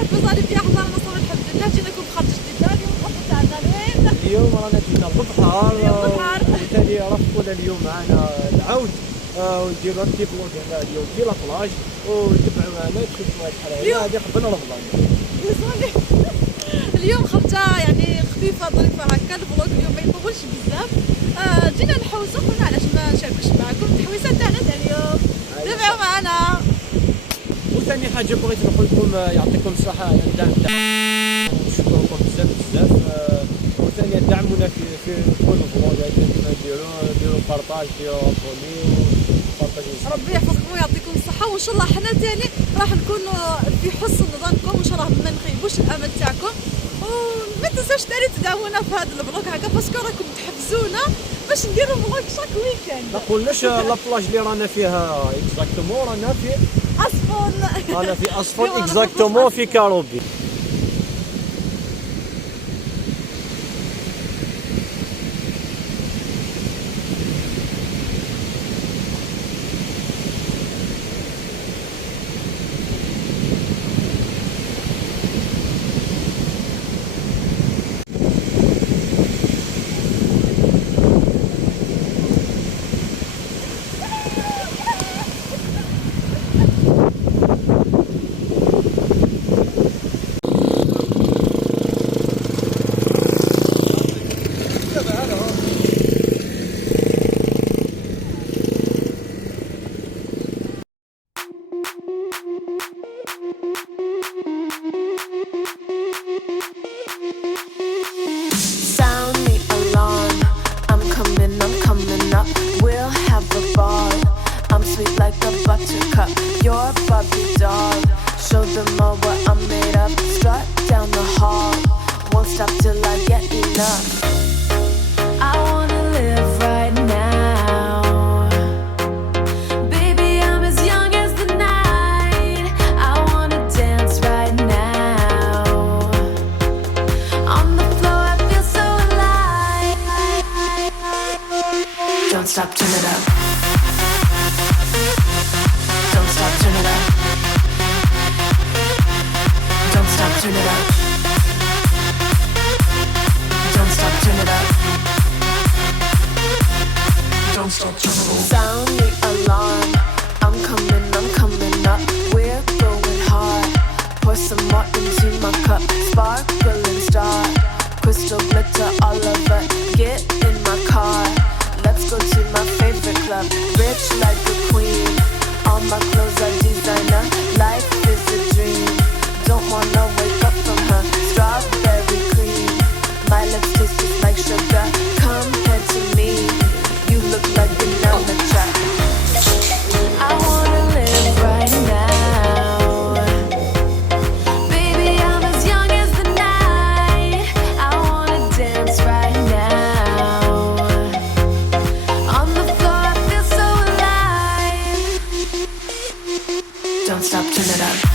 صافي مازال في احضارنا صافي الحمد لله جينا لكم بخرجة جديدة اليوم الوقت تاعنا وين؟ اليوم رانا جينا للبحر وبالتالي راح تكون اليوم معنا العود ونديروا كيف فلوق هنا اليوم في لاطلاج وتبعوا معنا تشوفوا هذه الحلقة هذه قبل رمضان. اليوم خرجة يعني خفيفة ظريفة هكا الفلوق اليوم ما يطولش بزاف. جينا نحوسوا قلنا علاش ما نشاركوش معكم التحويسة تاعنا تاع اليوم. تابعوا معنا. وثاني حاجة بغيت نقول لكم يعطيكم الصحة على الدعم تاعكم ونشكركم بزاف وثاني دعمونا في كل الفلوق هذا كيما نديروا بارطاج ديروا ابوني وبارطاجيو. ربي يحفظكم ويعطيكم الصحة وان شاء الله حنا ثاني راح نكونوا في حسن ظنكم وان شاء الله ما نخيبوش الامل تاعكم. وما تنساوش ثاني تدعمونا في هذا الفلوق هكا باسكو راكم تحفزونا باش نديروا فلوق شاك ويكاند. ما قلناش لابلاج اللي رانا فيها اكزاكتومون رانا في أزفون. رانا في أزفون اكزاكتومون في كاروبي. Your puppy dog, show them all what I'm made of. Strut down the hall, won't stop till I get enough. I wanna live right now. Baby, I'm as young as the night. I wanna dance right now. On the floor, I feel so alive. Don't stop, turn it up. Turn it up. Don't stop, turn it up. Don't stop, turn it up. Don't stop, turn it up. Sound the alarm. I'm coming up. We're going hard. Pour some more into my cup. Sparkling star. Crystal glitter all over. Get in my car. Let's go to my favorite club. Rich like a queen. All my clothes are designer. Life is a dream. Don't wanna wake up from her. Strawberry cream. My lips taste just like sugar. Come head to me. You look like an amateur. I wanna live right now. Baby, I'm as young as the night. I wanna dance right now. On the floor, I feel so alive. Don't stop, turn it up.